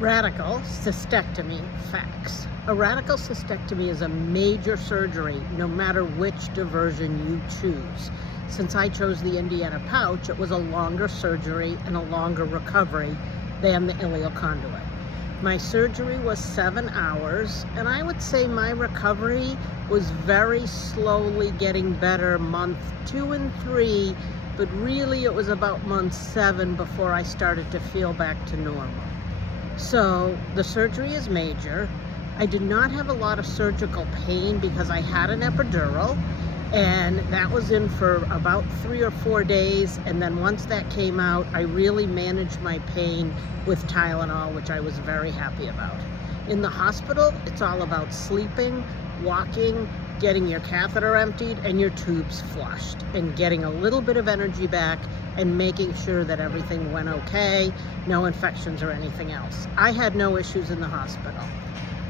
Radical cystectomy facts. A radical cystectomy is a major surgery, no matter which diversion you choose. Since I chose the Indiana pouch, it was a longer surgery and a longer recovery than the Ileal Conduit. My surgery was 7 hours, and I would say my recovery was very slowly getting better month 2 and 3, but really it was about month 7 before I started to feel back to normal. So the surgery is major. I did not have a lot of surgical pain because I had an epidural, and that was in for about 3 or 4 days. And then once that came out, I really managed my pain with Tylenol, which I was very happy about. In the hospital, it's all about sleeping, walking, getting your catheter emptied and your tubes flushed, and getting a little bit of energy back and making sure that everything went okay, no infections or anything else. I had no issues in the hospital.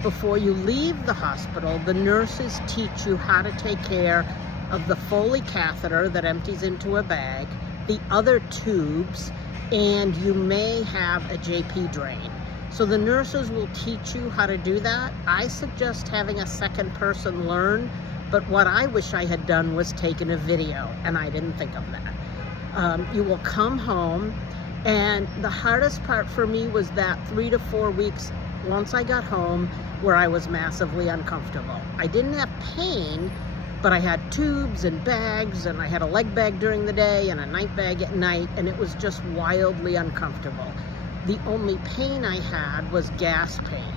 Before you leave the hospital, the nurses teach you how to take care of the Foley catheter that empties into a bag, the other tubes, and you may have a JP drain. So the nurses will teach you how to do that. I suggest having a second person learn, but what I wish I had done was taken a video, and I didn't think of that. You will come home, and the hardest part for me was that 3 to 4 weeks once I got home where I was massively uncomfortable. I didn't have pain, but I had tubes and bags, and I had a leg bag during the day and a night bag at night, and it was just wildly uncomfortable. The only pain I had was gas pain.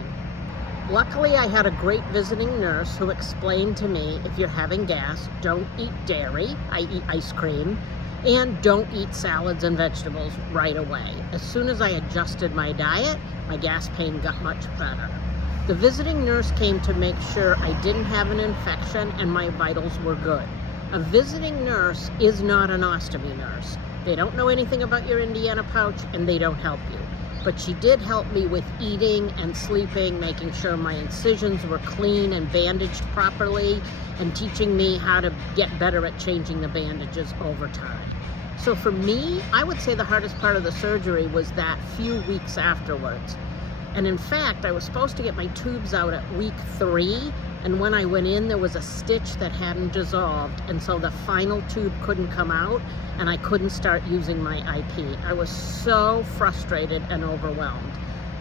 Luckily, I had a great visiting nurse who explained to me, if you're having gas, don't eat dairy, I eat ice cream, and don't eat salads and vegetables right away. As soon as I adjusted my diet, my gas pain got much better. The visiting nurse came to make sure I didn't have an infection and my vitals were good. A visiting nurse is not an ostomy nurse. They don't know anything about your Indiana pouch, and they don't help you. But she did help me with eating and sleeping, making sure my incisions were clean and bandaged properly, and teaching me how to get better at changing the bandages over time. So for me, I would say the hardest part of the surgery was that few weeks afterwards. And in fact, I was supposed to get my tubes out at week 3, and when I went in, there was a stitch that hadn't dissolved, and so the final tube couldn't come out, and I couldn't start using my IP. I was so frustrated and overwhelmed.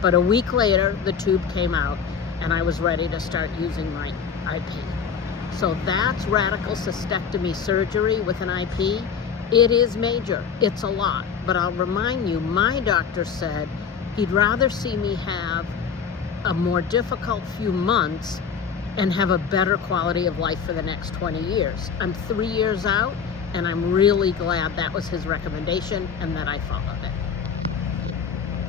But a week later, the tube came out, and I was ready to start using my IP. So that's radical cystectomy surgery with an IP. It is major, it's a lot, but I'll remind you, my doctor said he'd rather see me have a more difficult few months and have a better quality of life for the next 20 years. I'm 3 years out, and I'm really glad that was his recommendation and that I followed it.